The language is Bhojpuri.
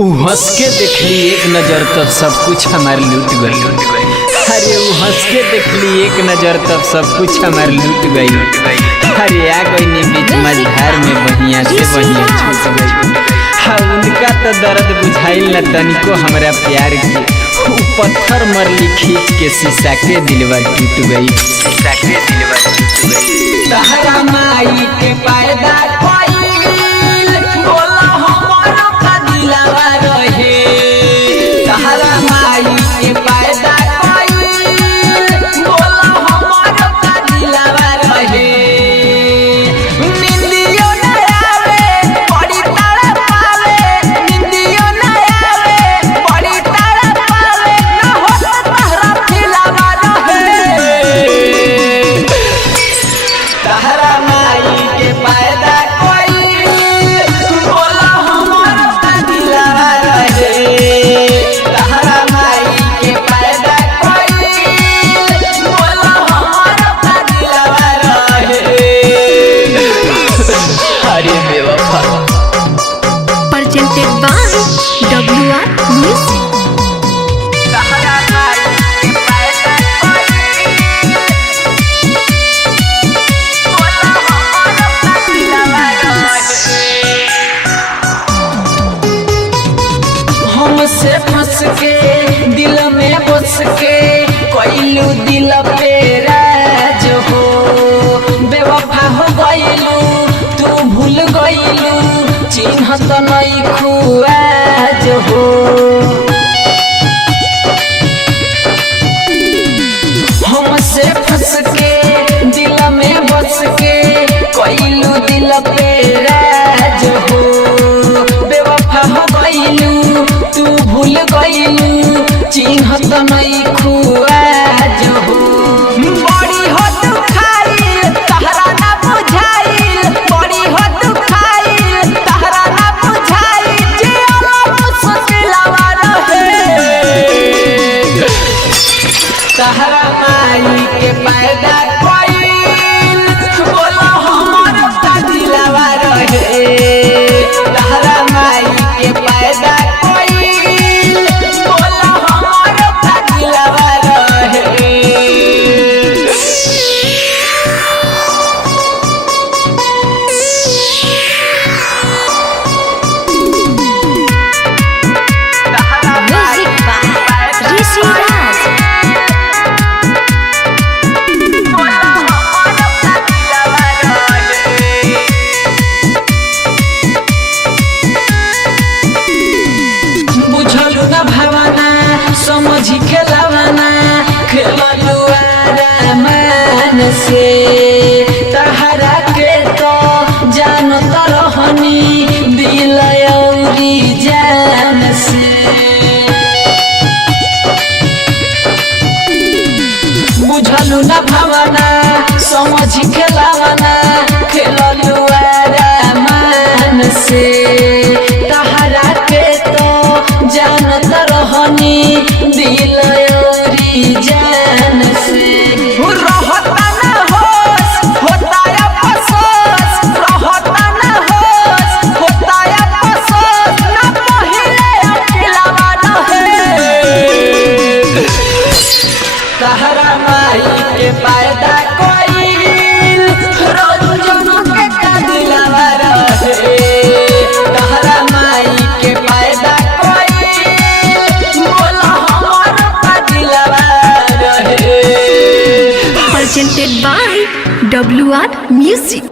ऊ हंस के देखली एक नजर तब सब कुछ हमार लूट गई। अरे ऊ हंस के देखली एक नजर तब सब कुछ हमार लूट गई। अरे आ गई नी बीच मझधार में बहिया से बहिया छूट गई। हाँ उनका तो दर्द बुझाइल न तनिको हमरा प्यार के। ऊ पत्थर मरली खींच के शीशा के दिलवा टूट गई। शीशा के दिलवा टूट गई। तहरा माई के पैदा कोइल बोला हमारा का दिलवा रहे। तहरा माई के पैदा कोइल बोला हमारा का दिलवा रहे। निंदियो न आवे बड़ी तड़प पावे। निंदियो न आवे बड़ी तड़प पावे। न हो तहरा दिलवा रहे। तहरा माई के पैदा कोइल बोला हमारा का दिलवा रहे। तहरा माई के पैदा कोइल बोला हमारा का दिलवा रहे। अरे बेवफा presented by WR Music. तहरा माई के पैदा कोइल बोला हमारा का दिलवा रहे। हमसे फंस के दिल में बस के कोइलू दिल पे राज हो। बेवफा हो गइलू तू भूल गइलू चिन्ह तो नहीं खुआज हो। हमसे फंस के दिल में बस के कोइलू दिल पे राज हो। बेवफा हो गइलू तू भूल गइलू चिन्ह तो नहीं खुआज हो। बड़ी हो दुखाइल तहरा ना बुझाइल। बड़ी हो दुखाइल तहरा ना बुझाइल। जिया मुश्किलवा रहे। तहरा माई के पैदा कोइल बोला हमारा का दिलवा रहे। तहरा माई के पैदा कोइल बोला हमारा का दिलवा रहे। Music by Rishi Raj. बुझलू न भावना समझी खेलवाना खेललू आरामान से। तहरा के तो जानत रहनी दिल औरी जान से। बुझलू न भावना समझी खेलवाना खेललू आरामान से। तहरा के तो जानत रहनी दिल औरी जान से। रहता न होश होता अफसोस। रहता न होश होता अफसोस। न पहिले अकेलावा रहे। तहरा माई के पैदा कोइल रंजन के का दिलवा रहे। तहरा माई के पैदा कोइल बोला हमारा का दिलवा रहे। Presented by WR Music.